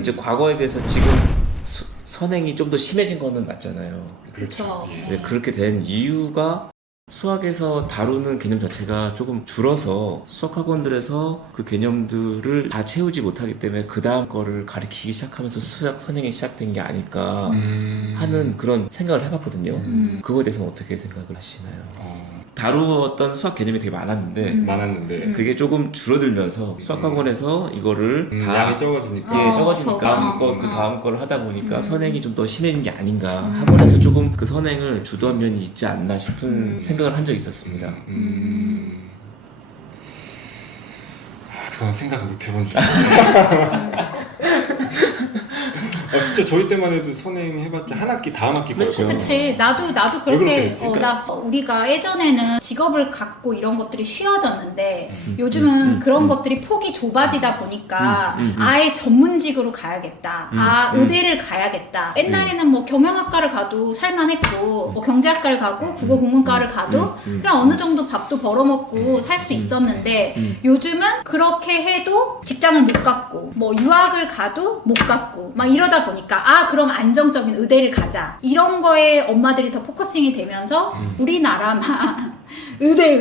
이제 과거에 비해서 지금 선행이 좀 더 심해진 거는 맞잖아요. 그렇죠. 네, 그렇게 된 이유가 수학에서 다루는 개념 자체가 조금 줄어서 수학학원들에서 그 개념들을 다 채우지 못하기 때문에 그 다음 거를 가르치기 시작하면서 수학 선행이 시작된 게 아닐까 하는 그런 생각을 해봤거든요. 그거에 대해서는 어떻게 생각을 하시나요? 다루었던 수학 개념이 되게 많았는데 많았는데 그게 조금 줄어들면서 수학학원에서 이거를 다 양이 적어지니까 예, 적어지니까 적어. 그 다음 거를 하다 보니까 선행이 좀 더 심해진 게 아닌가 학원에서 조금 그 선행을 주도한 면이 있지 않나 싶은 생각을 한 적이 있었습니다. 그건 생각을 못 해본 줄 진짜 저희 때만 해도 선행 해봤자 한 학기 다음 학기 그렇죠. 거였거든요. 그치. 나도 왜 그렇게, 그렇게 우리가 예전에는 직업을 갖고 이런 것들이 쉬워졌는데, 요즘은 그런 것들이 폭이 좁아지다 보니까, 아예 전문직으로 가야겠다. 의대를 가야겠다. 옛날에는 뭐 경영학과를 가도 살만했고, 뭐 경제학과를 가고, 국어국문과를 가도, 그냥 어느 정도 밥도 벌어먹고 살 수 있었는데, 요즘은 그렇게 해도 직장을 못 갖고, 뭐 유학을 가도 못 갖고, 막 이러다 보니까 그럼 안정적인 의대를 가자 이런 거에 엄마들이 더 포커싱이 되면서 우리나라만 의대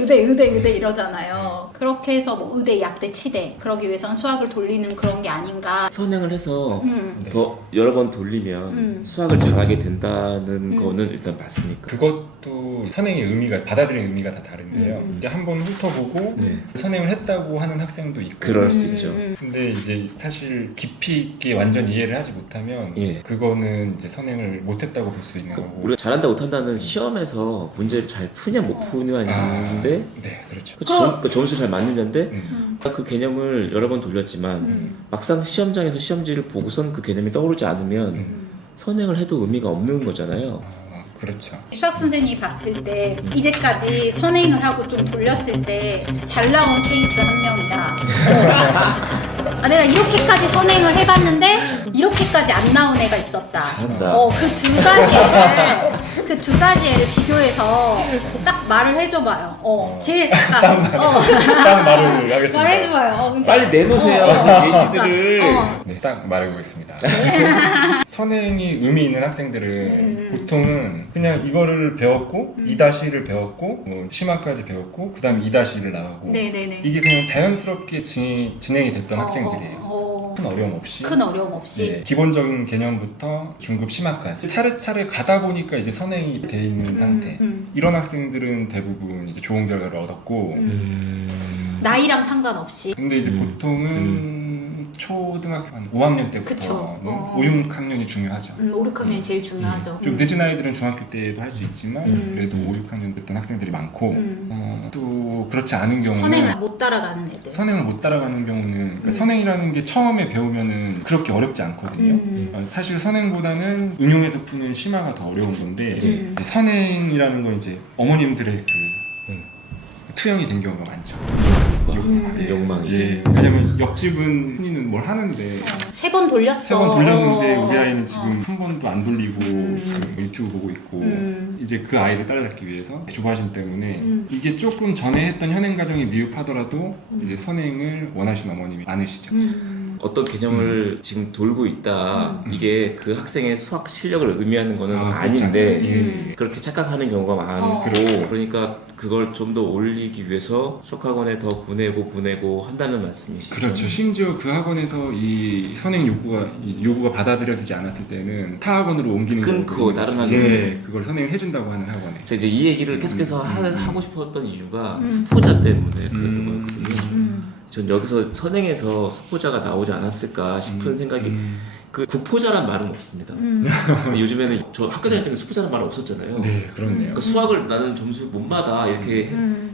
이러잖아요. 그렇게 해서 뭐 의대, 약대, 치대 그러기 위해서는 수학을 돌리는 그런 게 아닌가. 선행을 해서 더 여러 번 돌리면 수학을 잘하게 된다는 거는 일단 맞습니까? 그것도 선행의 의미가 받아들이는 의미가 다 다른데요. 이제 한번 훑어보고 선행을 했다고 하는 학생도 있고 그럴 수 있죠. 근데 이제 사실 깊이 있게 완전 이해를 하지 못하면 그거는 이제 선행을 못했다고 볼 수 있는 거고. 우리가 잘한다 못한다는 시험에서 문제를 잘 푸냐 못 푸냐인데 네, 그렇죠. 그 점수 잘 맞느냐인데 그 개념을 여러 번 돌렸지만 막상 시험장에서 시험지를 보고선 그 개념이 떠오르지 않으면 선행을 해도 의미가 없는 거잖아요. 그렇죠. 수학 선생님이 봤을 때 이제까지 선행을 하고 좀 돌렸을 때 잘 나온 케이스 한 명이다. 내가 이렇게까지 선행을 해봤는데 이렇게까지 안 나온 애가 있었다. 잘한다. 그 두 가지 애를 비교해서 딱 말을 해줘봐요. 제일 딱 말을 하겠습니다. 말해줘봐요. 그러니까 빨리 내놓으세요. 예시들을. 네, 딱 말해보겠습니다. 선행이 의미 있는 학생들은 보통은 그냥 이거를 배웠고 2-를 배웠고 뭐 심화까지 배웠고 그 다음에 2-를 나가고 네네네. 이게 그냥 자연스럽게 진행이 됐던 학생들이에요. 큰 어려움 없이 네, 기본적인 개념부터 중급 심화까지 차례차례 가다 보니까 이제 선행이 돼 있는 상태. 이런 학생들은 대부분 이제 좋은 결과를 얻었고 나이랑 상관없이. 근데 이제 보통은 초등학교 한 5학년 때부터 그쵸. 5, 6학년이 중요하죠. 5, 6학년이 제일 중요하죠. 좀 늦은 아이들은 중학교 때도 할 수 있지만 그래도 5, 6학년 됐던 학생들이 많고 또 그렇지 않은 경우는 선행을 못 따라가는 애들. 선행을 못 따라가는 경우는 그러니까 선행이라는 게 처음에 배우면은 그렇게 어렵지 않거든요. 사실 선행보다는 응용해서 푸는 심화가 더 어려운 건데 이제 선행이라는 건 이제 어머님들의 그 투영이 된 경우가 많죠. 욕망이. 왜냐면 옆집은 흔히는 뭘 하는데 3번 돌렸어. 3번 돌렸는데 우리 아이는 지금 한 번도 안 돌리고 지금 유튜브 보고 있고 이제 그 아이를 따라잡기 위해서 조바심 때문에 이게 조금 전에 했던 현행 과정이 미흡하더라도 이제 선행을 원하시는 어머님이 많으시죠. 어떤 개념을 지금 돌고 있다. 이게 그 학생의 수학 실력을 의미하는 거는 그렇지 아닌데 그렇게 착각하는 경우가 많고 그러니까 그걸 좀 더 올리기 위해서 수학학원에 더 보내고 한다는 말씀이시죠? 그렇죠. 심지어 그 학원에서 이 선행 요구가 받아들여지지 않았을 때는 타 학원으로 옮기는 끊고 다른 학원에 그걸 선행을 해준다고 하는 학원에. 제가 이제 이 얘기를 계속해서 하고 싶었던 이유가 수포자 때문에 그랬던 거였거든요. 전 여기서 선행에서 수포자가 나오지 않았을까 싶은 생각이 그 구포자란 말은 없습니다. 근데 요즘에는 저 학교 다닐 때는 수포자란 말은 없었잖아요. 네, 그렇네요. 그러니까 수학을 나는 점수 못 받아 이렇게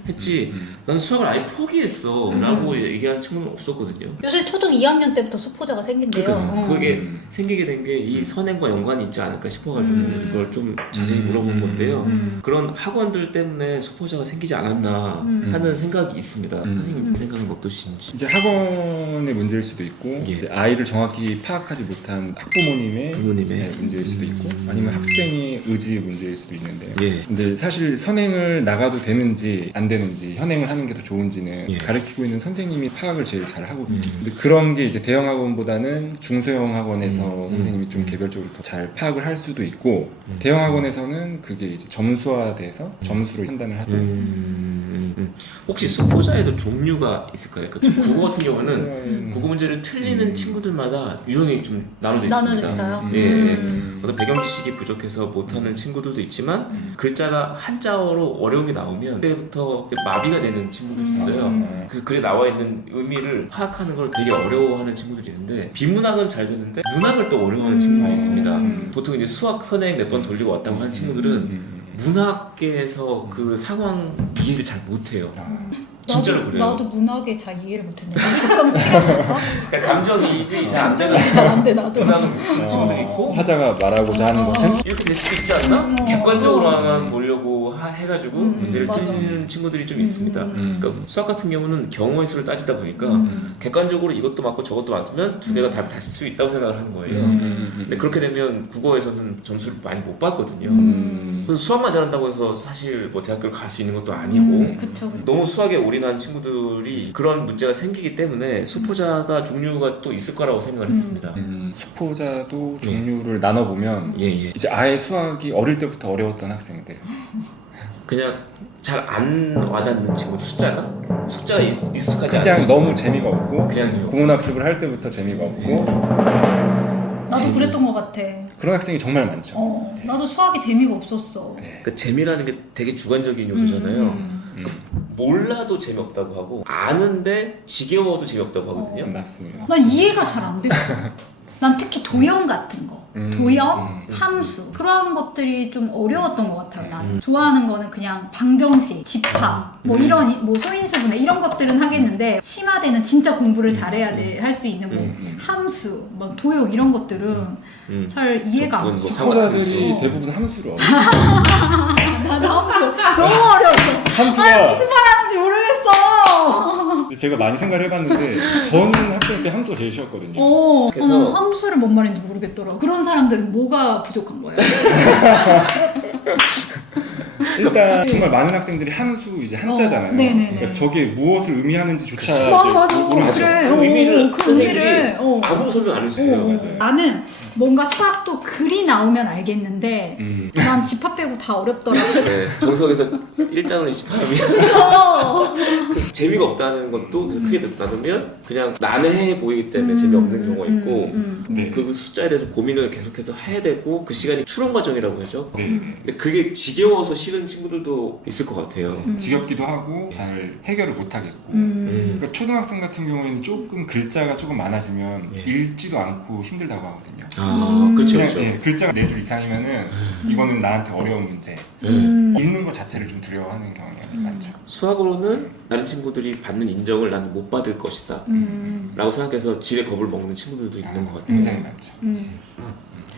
했지 나는 수학을 아예 포기했어 라고 얘기한 친구는 없었거든요. 요새 초등 2학년 때부터 수포자가 생긴대요. 그러니까 그게 생기게 된 게 이 선행과 연관이 있지 않을까 싶어가지고 이걸 좀 자세히 물어본 건데요. 그런 학원들 때문에 수포자가 생기지 않았나 하는 생각이 있습니다. 선생님 생각은 어떠신지? 이제 학원의 문제일 수도 있고 이제 아이를 정확히 파악하지 못한 학부모님의 문제일 수도 있고 아니면 학생의 의지의 문제일 수도 있는데요. 근데 사실 선행을 나가도 되는지 안 되는지 현행을 하는 게 더 좋은지는 예. 가르치고 있는 선생님이 파악을 제일 잘 하고 근데 그런 게 이제 대형 학원보다는 중소형 학원에서 선생님이 좀 개별적으로 더 잘 파악을 할 수도 있고 대형 학원에서는 그게 이제 점수화돼서 점수로 판단을 하고 혹시 수포자에도 종류가 있을까요? 그 국어 같은 경우는 국어 문제를 틀리는 친구들마다 유형이 좀 나눠져 있습니다. 나눠져 있어요? 예. 어떤 배경 지식이 부족해서 못하는 친구들도 있지만 글자가 한자어로 어려운 게 나오면 그때부터 마비가 되는 친구들이 있어요. 그 글에 나와 있는 의미를 파악하는 걸 되게 어려워하는 친구들이 있는데 비문학은 잘 되는데 문학을 또 어려워하는 친구들이 있습니다. 보통 이제 수학 선행 몇 번 돌리고 왔다고 하는 친구들은 문학계에서 그 상황 이해를 잘 못해요. 진짜로 그래요. 나도 문학에 잘 이해를 못했는데 객관적이랄까? 그러니까 감정이입이 잘 안 감정이 잘 안 돼 나도. 문학은 못하는 친구들이 있고 화자가 말하고자 하는 것은 이렇게 될 수도 있지 않나? 객관적으로만 보려고 해가지고 문제를 맞아. 틀리는 친구들이 좀 있습니다. 그러니까 수학 같은 경우는 경우의 수를 따지다 보니까 객관적으로 이것도 맞고 저것도 맞으면 두 개가 답이 다쓸 수 있다고 생각을 하는 거예요. 근데 그렇게 되면 국어에서는 점수를 많이 못 받거든요. 그래서 수학만 잘한다고 해서 사실 뭐 대학교를 갈 수 있는 것도 아니고 그쵸. 너무 수학에 올인한 친구들이 그런 문제가 생기기 때문에 수포자가 종류가 또 있을 거라고 생각을 했습니다. 수포자도 종류를 나눠보면 예. 이제 아예 수학이 어릴 때부터 어려웠던 학생들 그냥 잘 안 와닿는 친구 숫자가 익숙하지 그냥 않은 너무 재미가 없고 그냥 재미없고. 국문학습을 할 때부터 재미가 없고 나도 그랬던 것 같아. 그런 학생이 정말 많죠. 나도 수학이 재미가 없었어. 그 재미라는 게 되게 주관적인 요소잖아요. 몰라도 재미없다고 하고 아는데 지겨워도 재미없다고 하거든요. 맞습니다. 난 이해가 잘 안 됐어. 난 특히 도형 같은 거. 도형, 함수 그런 것들이 좀 어려웠던 것 같아요. 나는 좋아하는 거는 그냥 방정식, 집합, 뭐 이런 뭐 소인수분해 이런 것들은 하겠는데 심화되는 진짜 공부를 잘해야 돼 할 수 있는 뭐 함수, 뭐 도형 이런 것들은 잘 이해가 안 적분, 돼. 뭐 수포자들이 삼각함수. 대부분 함수를 얻어요. 나 함수 너무 어려웠어. 함수가 무슨 말 하는지 모르겠어. 제가 많이 생각을 해봤는데 저는 학생 때 함수가 제일 쉬웠거든요. 그래서- 함수를 뭔 말인지 모르겠더라. 그런 사람들은 뭐가 부족한 거예요? 일단 정말 많은 학생들이 함수 이제 한자잖아요. 네네네. 그러니까 저게 무엇을 의미하는지조차 맞아. 모르는 거죠. 그래. 그 의미를 그 선생님이 의미를, 아무 설명 안 해주세요. 맞아요. 나는 뭔가 수학도 글이 나오면 알겠는데 난 집합 빼고 다 어렵더라고. 네, 정석에서 일장을 집합하면 그래서 재미가 없다는 것도 크게 나누면 그냥 난해해 보이기 때문에 재미없는 경우가 있고 네. 그 숫자에 대해서 고민을 계속해서 해야 되고 그 시간이 추론 과정이라고 하죠. 네. 근데 그게 지겨워서 싫은 친구들도 있을 것 같아요. 지겹기도 하고 잘 해결을 못하겠고 그러니까 초등학생 같은 경우에는 조금 글자가 조금 많아지면 예. 읽지도 않고 힘들다고 하거든요. 그렇죠, 그냥, 그렇죠. 예, 글자가 4줄 이상이면은 이거는 나한테 어려운 문제 네. 읽는 것 자체를 좀 두려워하는 경우가 많죠. 수학으로는 다른 친구들이 받는 인정을 나는 못 받을 것이다 라고 생각해서 지레 겁을 먹는 친구들도 있는 것 같아요. 굉장히 많죠.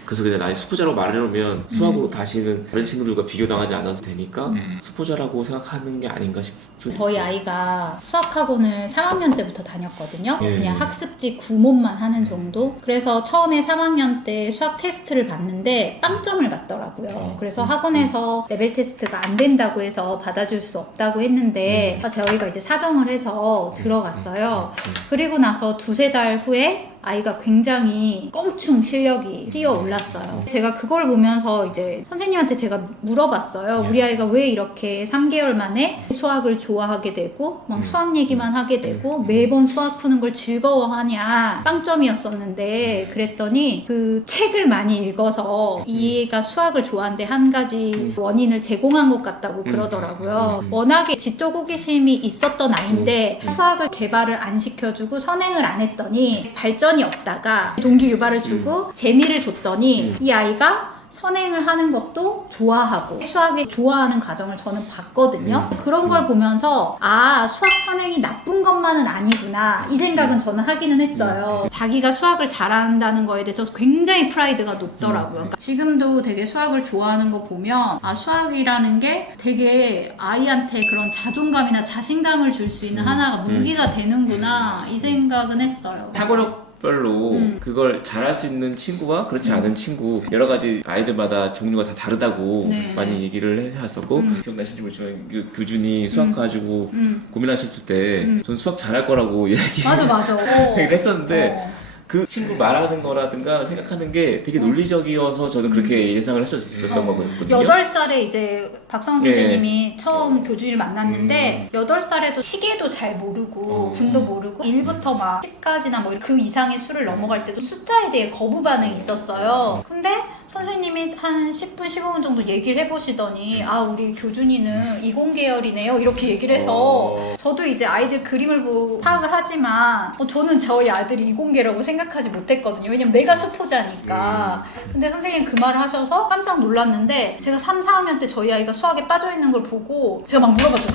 그래서 그냥 나의 수포자라고 말해놓으면 수학으로 다시는 다른 친구들과 비교당하지 않아도 되니까 수포자라고 생각하는 게 아닌가 싶은데 저희 아이가 수학학원을 3학년 때부터 다녔거든요. 예. 그냥 학습지 구몬만 하는 정도. 그래서 처음에 3학년 때 수학 테스트를 봤는데 빵점을 받더라고요. 그래서 학원에서 레벨 테스트가 안 된다고 해서 받아줄 수 없다고 했는데 저희가 이제 사정을 해서 들어갔어요. 그리고 나서 2-3달 후에 아이가 굉장히 껑충 실력이 뛰어올랐어요. 제가 그걸 보면서 이제 선생님한테 제가 물어봤어요. 우리 아이가 왜 이렇게 3개월 만에 수학을 좋아하게 되고 막 수학 얘기만 하게 되고 매번 수학 푸는 걸 즐거워하냐 빵점이었었는데 그랬더니 그 책을 많이 읽어서 이 애가 수학을 좋아하는데 한 가지 원인을 제공한 것 같다고 그러더라고요. 워낙에 지적 호기심이 있었던 아이인데 수학을 개발을 안 시켜주고 선행을 안 했더니 발전이 없다가 동기 유발을 주고 재미를 줬더니 이 아이가 선행을 하는 것도 좋아하고 수학을 좋아하는 과정을 저는 봤거든요. 그런 걸 보면서 아 수학 선행이 나쁜 것만은 아니구나 이 생각은 저는 하기는 했어요. 자기가 수학을 잘한다는 거에 대해서 굉장히 프라이드가 높더라고요. 그러니까 지금도 되게 수학을 좋아하는 거 보면 아 수학이라는 게 되게 아이한테 그런 자존감이나 자신감을 줄 수 있는 하나가 무기가 되는구나 이 생각은 했어요. 사고력 성격별로 그걸 잘할 수 있는 친구와 그렇지 않은 친구 여러 가지 아이들마다 종류가 다 다르다고 네. 많이 얘기를 해왔었고 기억나실지 모르지만 그 교준이 수학 가지고 고민하셨을 때 전 수학 잘할 거라고 얘기를 했었는데 그 친구 말하는 거라든가 생각하는 게 되게 논리적이어서 저는 그렇게 예상을 했었던 거거든요. 8살에 이제 박상훈 선생님이 처음 교준이를 만났는데 8살에도 시계도 잘 모르고 분도 모르고 1부터 막 10까지나 뭐 그 이상의 수를 넘어갈 때도 숫자에 대해 거부 반응이 있었어요. 근데 선생님이 한 10분, 15분 정도 얘기를 해보시더니 아 우리 교준이는 이공계열이네요 이렇게 얘기를 해서 저도 이제 아이들 그림을 보고 파악을 하지만 저는 저희 아들이 이공계라고 생각하지 못했거든요. 왜냐면 내가 수포자니까. 근데 선생님 그 말을 하셔서 깜짝 놀랐는데 제가 3, 4학년 때 저희 아이가 수학에 빠져있는 걸 보고 제가 막 물어봤죠.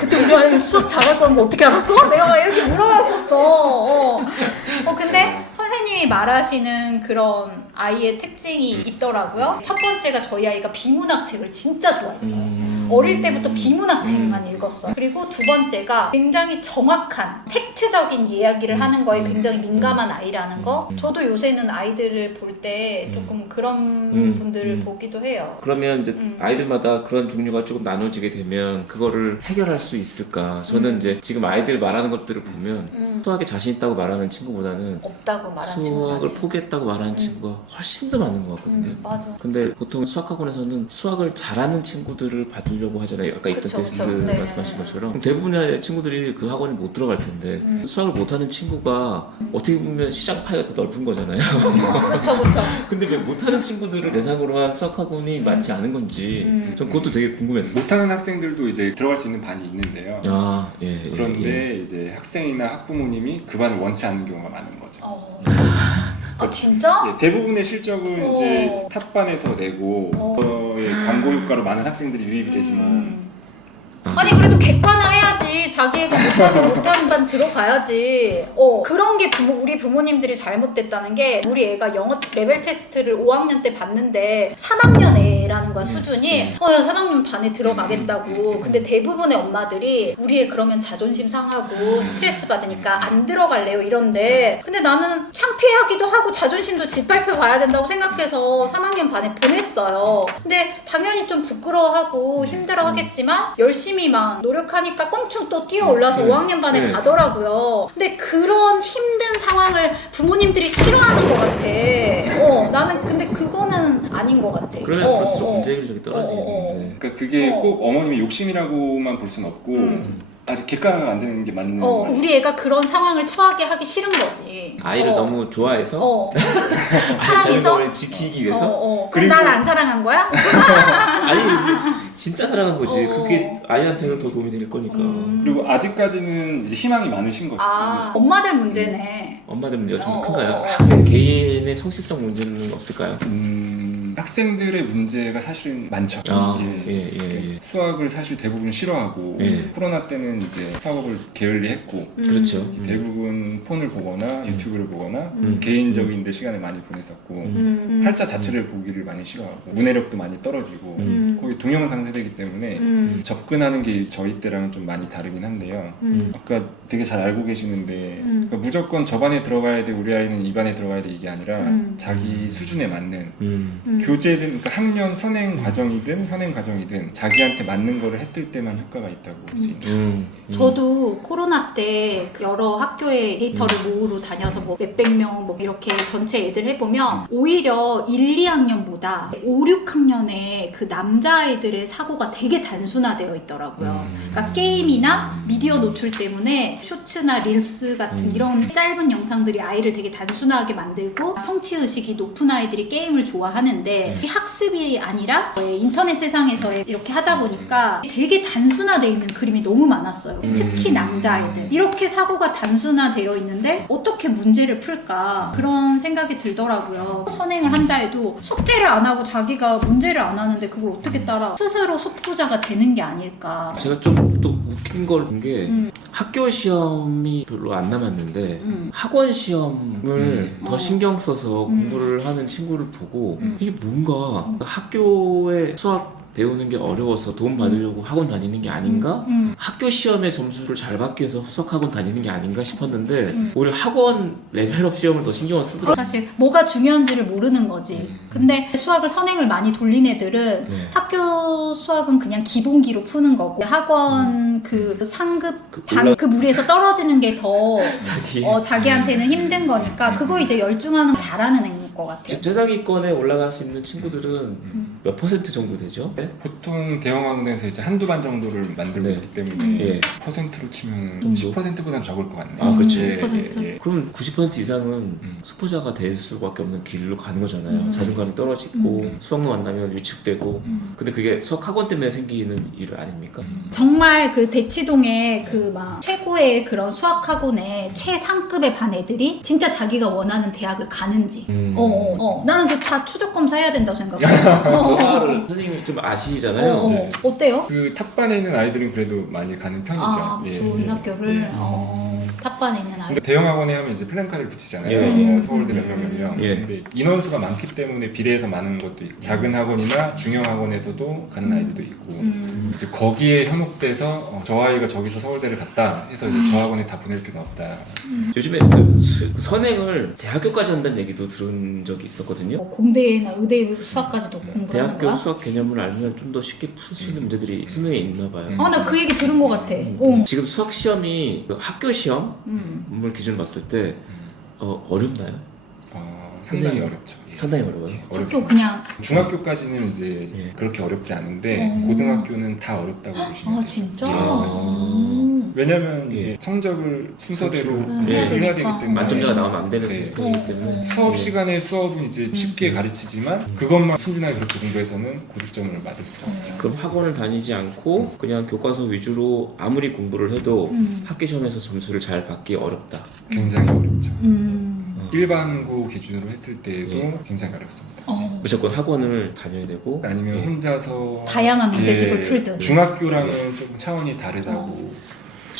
그때 우리 아이 수학 잘할 거란 거 어떻게 알았어? 내가 막 이렇게 물어봤었어. 근데 선생님이 말하시는 그런 아이의 특징이 있더라고요. 첫 번째가 저희 아이가 비문학 책을 진짜 좋아했어요. 어릴 때부터 비문학 책만 읽었어요. 그리고 두 번째가 굉장히 정확한 팩트적인 이야기를 하는 거에 굉장히 민감한 아이라는 거. 저도 요새는 아이들을 볼 때 조금 그런 분들을 보기도 해요. 그러면 이제 아이들마다 그런 종류가 조금 나눠지게 되면 그거를 해결할 수 있을까? 저는 이제 지금 아이들 말하는 것들을 보면 수학에 자신 있다고 말하는 친구보다는 없다고 말하는 수학을 포기했다고 말하는 친구가 훨씬 더 많은 것 같거든요. 맞아. 근데 보통 수학학원에서는 수학을 잘하는 친구들을 받으려고 하잖아요. 아까 있던 테스트 네. 말씀하신 것처럼 대부분의 친구들이 그 학원에 못 들어갈 텐데 수학을 못하는 친구가 어떻게 보면 시장 파이가 더 넓은 거잖아요. 그쵸. 근데 왜 못하는 친구들을 대상으로 한 수학학원이 많지 않은 건지 전 그것도 되게 궁금했어요. 못하는 학생들도 이제 들어갈 수 있는 반이 있는데요. 그런데 이제 학생이나 학부모님이 그 반을 원치 않는 경우가 많은 거죠. 아 진짜? 예, 대부분의 실적은 이제 탑반에서 내고 광고 효과로 많은 학생들이 유입이 되지만 아니 그래도 객관화해야지. 자기 애가 못하면 못하는 반 들어가야지. 그런 게 우리 부모님들이 잘못됐다는 게 우리 애가 영어 레벨 테스트를 5학년 때 봤는데 3학년 애라는 거야 수준이. 야 3학년 반에 들어가겠다고. 근데 대부분의 엄마들이 우리 애 그러면 자존심 상하고 스트레스 받으니까 안 들어갈래요 이런데 근데 나는 창피하기도 하고 자존심도 짓밟혀 봐야 된다고 생각해서 3학년 반에 보냈어요. 근데 당연히 좀 부끄러워하고 힘들어 하겠지만 열심히 막 노력하니까 껑충 또 뛰어올라서 5학년 반에 가더라고요. 근데 그런 힘든 상황을 부모님들이 싫어하는 것 같아. 나는 근데 그거는 아닌 것 같아. 그러면 볼수록 문제의식이 떨어지는데. 그러니까 그게 꼭 어머님의 욕심이라고만 볼 수는 없고 아직 객관화가 안 되는 게 맞는 우리 애가 그런 상황을 처하게 하기 싫은 거지. 아이를 너무 좋아해서? 사랑해서? 지키기 위해서? 그럼 난 안 사랑한 거야? 아니 진짜 사랑한 거지. 그게 아이한테는 더 도움이 될 거니까. 그리고 아직까지는 이제 희망이 많으신 거죠. 엄마들 문제네. 엄마들 문제가 좀 더 큰가요? 학생 개인의 성실성 문제는 없을까요? 학생들의 문제가 사실은 많죠. 수학을 사실 대부분 싫어하고 코로나 때는 이제 학업을 게을리했고 그렇죠. 대부분 폰을 보거나 유튜브를 보거나 개인적인 데 시간을 많이 보냈었고 활자 자체를 보기를 많이 싫어하고 문해력도 많이 떨어지고 거의 동영상 세대이기 때문에 접근하는 게 저희 때랑은 좀 많이 다르긴 한데요. 아까 되게 잘 알고 계시는데 그러니까 무조건 저 반에 들어가야 돼 우리 아이는 이 반에 들어가야 돼 이게 아니라 자기 수준에 맞는 교재든 그러니까 학년 선행 과정이든 현행 과정이든 자기한테 맞는 거를 했을 때만 효과가 있다고 볼 수 있는 저도 코로나 때 여러 학교에 데이터를 모으러 다녀서 뭐 몇백 명 뭐 이렇게 전체 애들 해보면 오히려 1, 2학년보다 5, 6학년에 그 남자아이들의 사고가 되게 단순화되어 있더라고요. 그러니까 게임이나 미디어 노출 때문에 쇼츠나 릴스 같은 이런 짧은 영상들이 아이를 되게 단순하게 만들고 성취의식이 높은 아이들이 게임을 좋아하는데 이 학습이 아니라 인터넷 세상에서 이렇게 하다 보니까 되게 단순화되어 있는 그림이 너무 많았어요. 특히 남자아이들. 이렇게 사고가 단순화되어 있는데 어떻게 문제를 풀까 그런 생각이 들더라고요. 선행을 한다 해도 숙제를 안 하고 자기가 문제를 안 하는데 그걸 어떻게 따라 스스로 숙부자가 되는 게 아닐까. 제가 좀 또 웃긴 걸 본 게 학교 시험이 별로 안 남았는데 학원 시험을 더 신경 써서 공부를 하는 친구를 보고 이게 뭔가 학교의 수학 배우는 게 어려워서 돈 받으려고 학원 다니는 게 아닌가? 학교 시험에 점수를 잘 받기 위해서 수학학원 다니는 게 아닌가 싶었는데 오히려 학원 레벨업 시험을 더 신경을 쓰더라고요. 사실 뭐가 중요한지를 모르는 거지. 근데 수학을 선행을 많이 돌린 애들은 네. 학교 수학은 그냥 기본기로 푸는 거고 학원 그 상급 반 그 무리에서 떨어지는 게 더 자기한테는 힘든 거니까 그거 이제 열중하는 잘하는 애인 것 같아요. 최상위권에 올라갈 수 있는 친구들은 몇 퍼센트 정도 되죠? 네? 보통 대형학원에서 이제 한두 반 정도를 만들고 네. 있기 때문에 예. 퍼센트로 치면 음. 10%보다는 적을 것 같네요. 아, 그렇죠. 10%. 그럼 90% 이상은 수포자가 될 수밖에 없는 길로 가는 거잖아요. 자존감이 떨어지고 수학만 만나면 위축되고 근데 그게 수학 학원 때문에 생기는 일 아닙니까? 정말 그 대치동의 그 막 최고의 그런 수학 학원의 최상급의 반 애들이 진짜 자기가 원하는 대학을 가는지. 나는 그 다 추적 검사해야 된다고 생각해요. 그거를 선생님이 좀 아시잖아요. 네. 어때요? 그 탑반에 있는 아이들은 그래도 많이 가는 편이죠. 아, 예, 좋은 예. 학교를 예. 탑반에 있는 아이. 근데 대형학원에 하면 이제 플랜카드를 붙이잖아요. 예. 토월드 몇 명. 예. 근데 인원수가 많기 때문에 비례해서 많은 것도 있고 작은 학원이나 중형 학원에서도 가는 아이들도 있고 이제 거기에 현혹돼서 저 아이가 저기서 서울대를 갔다 해서 이제 저 학원에 다 보낼 필요는 없다. 요즘에 그 선행을 대학교까지 한다는 얘기도 들은 적이 있었거든요. 공대나 의대 수학까지도 공부하는 대학교 거야? 수학 개념을 알면 좀 더 쉽게 풀 수 있는 문제들이 수능에 있나 봐요. 나 그 얘기 들은 것 같아. 지금 수학 시험이 그 학교 시험을 기준으로 봤을 때 어렵나요? 상당히 어렵죠. 예. 상당히 어려워요. 예, 학교 어렵습니다. 그냥 중학교까지는 이제 예. 그렇게 어렵지 않은데 고등학교는 다 어렵다고 보시면 돼요. 진짜? 예, 맞습니다. 왜냐면 예. 이제 성적을 순서대로 예. 해야 되기 그러니까. 때문에 만점자가 나오면 안 되는 네. 시스템이기 때문에 수업 예. 시간에 수업은 이제 쉽게 가르치지만 그것만 순진하게 그렇게 공부해서는 고득점을 맞을 수가 없죠. 그럼 학원을 다니지 않고 그냥 교과서 위주로 아무리 공부를 해도 학교 시험에서 점수를 잘 받기 어렵다. 굉장히 어렵죠. 음. 일반고 기준으로 했을 때에도 예. 굉장히 어렵습니다. 무조건 학원을 다녀야 되고 아니면 예. 혼자서 다양한 문제집을 풀든. 중학교랑은 조금 차원이 다르다고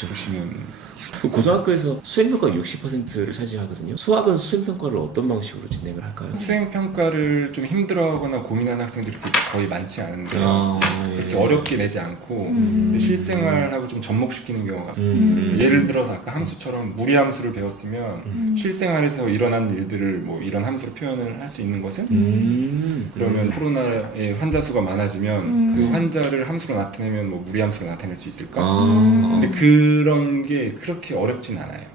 보시면 그 고등학교에서 수행평가 60%를 차지하거든요. 수학은 수행평가를 어떤 방식으로 진행을 할까요? 수행평가를 좀 힘들어하거나 고민하는 학생들이 그렇게 거의 많지 않은데 예. 그렇게 어렵게 내지 않고 실생활하고 좀 접목시키는 경우가 예를 들어서 아까 함수처럼 무리함수를 배웠으면 실생활에서 일어나는 일들을 뭐 이런 함수로 표현을 할 수 있는 것은 그러면 코로나의 환자 수가 많아지면 그 환자를 함수로 나타내면 뭐 무리함수로 나타낼 수 있을까? 근데 그런 게 그렇게 어렵진 않아요.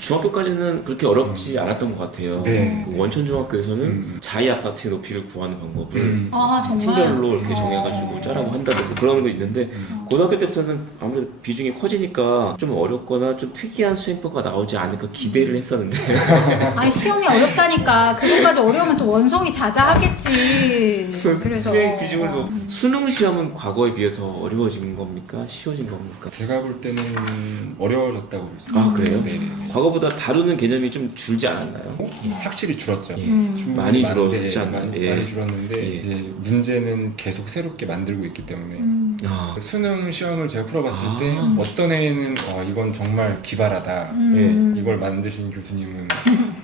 중학교까지는 그렇게 어렵지 않았던 것 같아요. 네. 그 원천중학교에서는 자이 아파트의 높이를 구하는 방법을 정말? 팀별로 이렇게 정해가지고 짜라고 한다든지 그런 거 있는데 고등학교 때부터는 아무래도 비중이 커지니까 좀 어렵거나 좀 특이한 수행평가 나오지 않을까 기대를 했었는데 아니 시험이 어렵다니까 그것까지 어려우면 또 원성이 자자하겠지. 그래서 수행 비중을 뭐 수능 시험은 과거에 비해서 어려워진 겁니까? 쉬워진 겁니까? 제가 볼 때는 어려워졌다고 볼 수 있어요. 아 그래요? 네네. 과거보다 다루는 개념이 좀 줄지 않았나요? 확실히 줄었죠. 예. 많이 줄었지 않나요? 많이, 예. 많이 줄었는데 예. 이제 문제는 계속 새롭게 만들고 있기 때문에 아, 수능 시험을 제가 풀어봤을 아. 때 어떤 애는 이건 정말 기발하다. 예, 이걸 만드신 교수님은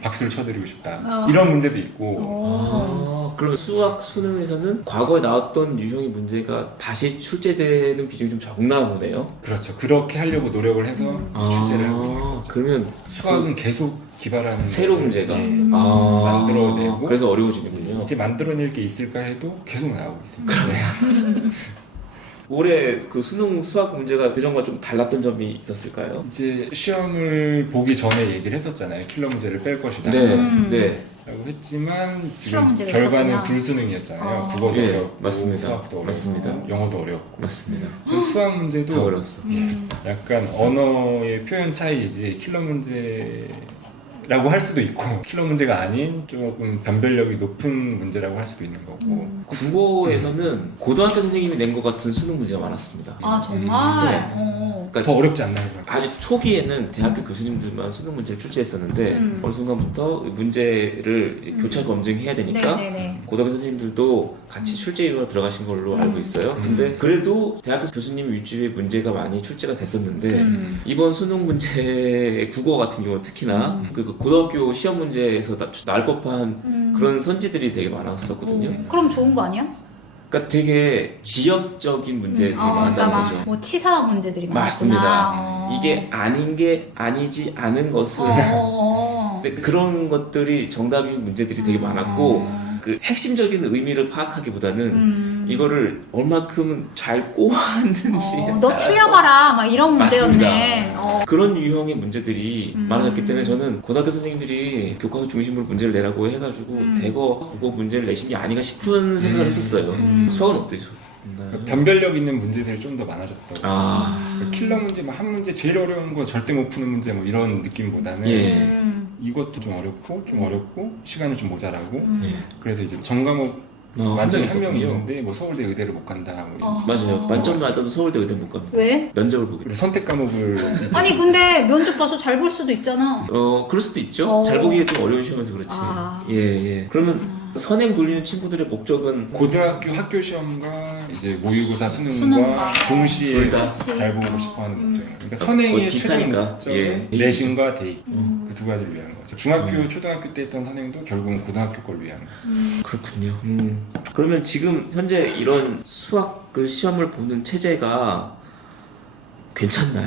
박수를 쳐드리고 싶다. 이런 문제도 있고 그럼 수학 수능에서는 과거에 나왔던 유형의 문제가 다시 출제되는 비중이 좀 적나 보네요. 그렇죠. 그렇게 하려고 노력을 해서 출제를 하고 있는 거죠. 그러면 수학은 계속 기발하는 새로운 거를, 문제가 예, 아, 만들어내고 그래서 어려워지는군요. 이제 만들어낼 게 있을까 해도 계속 나오고 있습니다. 네. 올해 그 수능 수학 문제가 그전과 좀 달랐던 점이 있었을까요? 이제 시험을 보기 전에 얘기를 했었잖아요. 킬러 문제를 뺄 것이다. 네. 라고 했지만 실험 지금 문제가 결과는 있었구나. 불수능이었잖아요. 국어도 예, 어렵고 맞습니다. 수학도 어렵고 맞습니다. 영어도 어렵고 맞습니다. 그 수학 다 문제도 어려웠어. 약간 언어의 표현 차이이지 킬러 문제라고 할 수도 있고 킬러 문제가 아닌 조금 변별력이 높은 문제라고 할 수도 있는 거고 국어에서는 고등학교 선생님이 낸 것 같은 수능 문제가 많았습니다. 정말? 네. 그러니까 더 어렵지 않나요? 아주 초기에는 대학교 교수님들만 수능 문제를 출제했었는데 어느 순간부터 문제를 이제 교차 검증해야 되니까 네네네. 고등학교 선생님들도 같이 출제위원으로 들어가신 걸로 알고 있어요. 근데 그래도 대학교 교수님 위주의 문제가 많이 출제가 됐었는데 이번 수능 문제 국어 같은 경우 특히나 그 고등학교 시험 문제에서 날 법한 그런 선지들이 되게 많았었거든요. 그럼 좋은 거 아니야? 그러니까 되게 지역적인 문제들이 많다는 그러니까 거죠. 뭐 치사 문제들이 많구나. 맞습니다. 이게 아닌 게 아니지 않은 것을 근데 그런 것들이 정답인 문제들이 되게 많았고 그 핵심적인 의미를 파악하기보다는 이거를 얼마큼 잘 꼬았는지 너 틀려봐라 막 이런 문제였네. 그런 유형의 문제들이 많아졌기 때문에 저는 고등학교 선생님들이 교과서 중심으로 문제를 내라고 해가지고 대거 국어 문제를 내신 게 아닌가 싶은 생각을 했었어요. 수학은 어때요? 변별력 있는 문제들이 좀 더 많아졌다고. 아. 킬러 문제, 뭐 한 문제 제일 어려운 거 절대 못 푸는 문제 뭐 이런 느낌보다는 예. 이것도 좀 어렵고 시간이 좀 모자라고 예. 그래서 이제 전 과목 한 만점이 명 한 명이 있었군요. 있는데 뭐 서울대 의대를 못 간다 뭐 이런. 맞아요. 만점 맞아도 서울대 의대 못 갑니다. 왜? 면접을 보기. 그리고 선택 과목을 이제 아니 근데 면접 봐서 잘 볼 수도 있잖아. 그럴 수도 있죠. 잘 보기가 좀 어려운 시험에서 그렇지. 예. 그러면 선행 돌리는 친구들의 목적은 고등학교 학교 시험과 이제 모의고사 수능과 수능과 동시에 둘 다. 잘 보고 싶어하는 목적이에요. 그러니까 선행의 최종 비슷하니까. 목적은 예. 내신과 대입 그 두 가지를 위한 거죠. 중학교, 초등학교 때 했던 선행도 결국은 고등학교 걸 위한 거죠. 그렇군요. 그러면 지금 현재 이런 수학을 시험을 보는 체제가 괜찮나요?